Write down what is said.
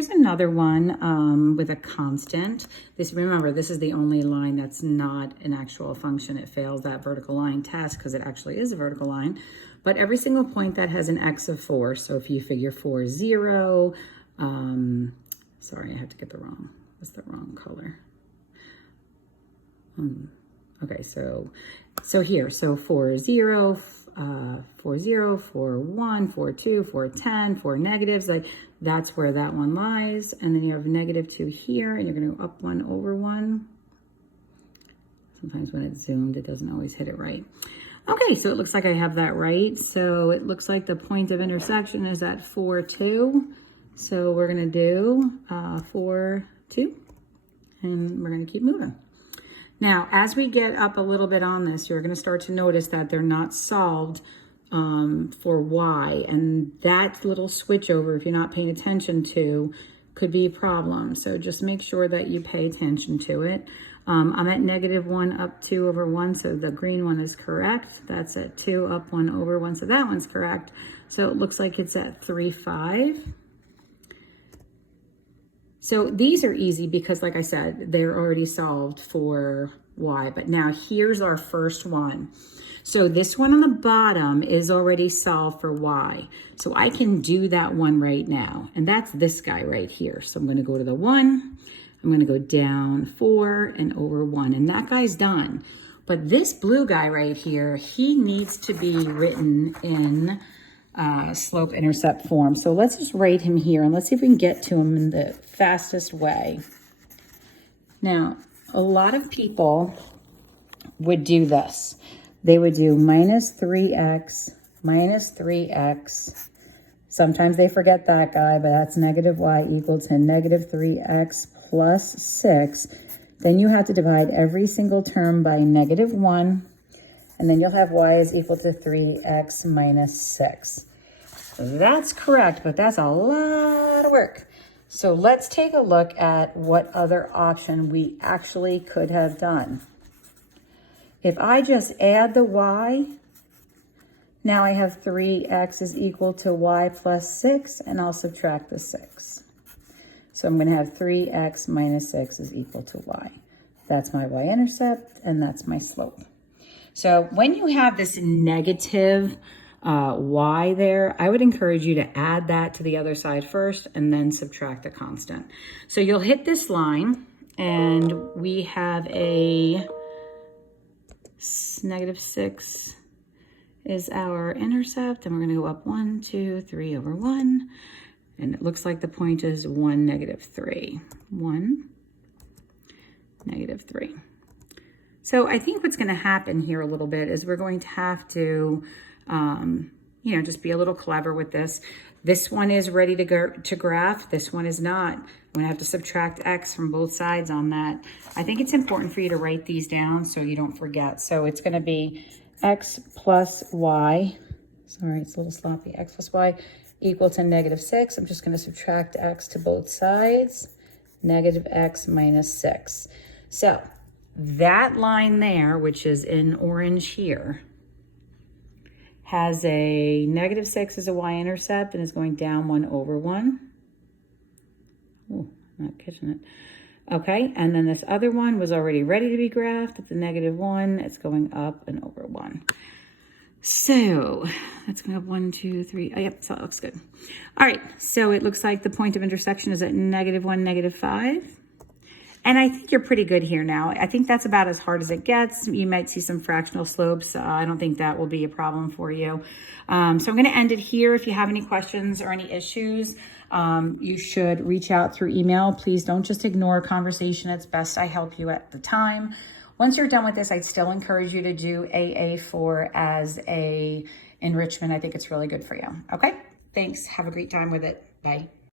Here's another one with a constant. Remember, this is the only line that's not an actual function. It fails that vertical line test because it actually is a vertical line. But every single point that has an x of 4, so if you figure 4 is 0, sorry, I have to get that's the wrong color. Okay, so 4 is 0, 4 0, 4 1, 4 2, 4 10, 4 negatives, like that's where that one lies. And then you have -2 here, and you're going to go up 1 over 1. Sometimes when it's zoomed, it doesn't always hit it right. Okay, so it looks like I have that right. So it looks like the point of intersection is at 4 2. So we're going to do 4 2, and we're going to keep moving. Now, as we get up a little bit on this, you're going to start to notice that they're not solved for y. And that little switch over, if you're not paying attention to, could be a problem. So just make sure that you pay attention to it. I'm at -1 up 2 over 1, so the green one is correct. That's at 2 up 1 over 1, so that one's correct. So it looks like it's at 3 5. So these are easy because, like I said, they're already solved for y. But now here's our first one. So this one on the bottom is already solved for y. So I can do that one right now. And that's this guy right here. So I'm going to go to the 1. I'm going to go down 4 and over 1. And that guy's done. But this blue guy right here, he needs to be written in slope intercept form. So let's just write him here and let's see if we can get to him in the fastest way. Now, a lot of people would do this. They would do -3x, -3x. Sometimes they forget that guy, but that's -y equal to -3x plus 6. Then you have to divide every single term by -1. And then you'll have y is equal to 3x minus 6. That's correct, but that's a lot of work. So let's take a look at what other option we actually could have done. If I just add the y, now I have 3x is equal to y plus 6, and I'll subtract the 6. So I'm going to have 3x minus 6 is equal to y. That's my y-intercept, and that's my slope. So when you have this negative y there, I would encourage you to add that to the other side first and then subtract the constant. So you'll hit this line, and we have a -6 is our intercept, and we're going to go up 1, 2, 3 over 1. And it looks like the point is 1, -3. 1, -3. So I think what's going to happen here a little bit is we're going to have to, just be a little clever with this. This one is ready to go to graph. This one is not. I'm going to have to subtract x from both sides on that. I think it's important for you to write these down so you don't forget. So it's going to be x plus y. Sorry, it's a little sloppy. X plus y equal to -6. I'm just going to subtract x to both sides. -x minus 6. So that line there, which is in orange here, has a -6 as a y-intercept and is going down 1 over 1. Oh, I'm not catching it. Okay, and then this other one was already ready to be graphed. It's a -1. It's going up and over 1. So that's going up 1, 2, 3. Oh, yep, so it looks good. All right, so it looks like the point of intersection is at -1, -5. And I think you're pretty good here now. I think that's about as hard as it gets. You might see some fractional slopes. I don't think that will be a problem for you. So I'm going to end it here. If you have any questions or any issues, you should reach out through email. Please don't just ignore a conversation. It's best I help you at the time. Once you're done with this, I'd still encourage you to do AA.4 as a enrichment. I think it's really good for you. Okay, thanks. Have a great time with it. Bye.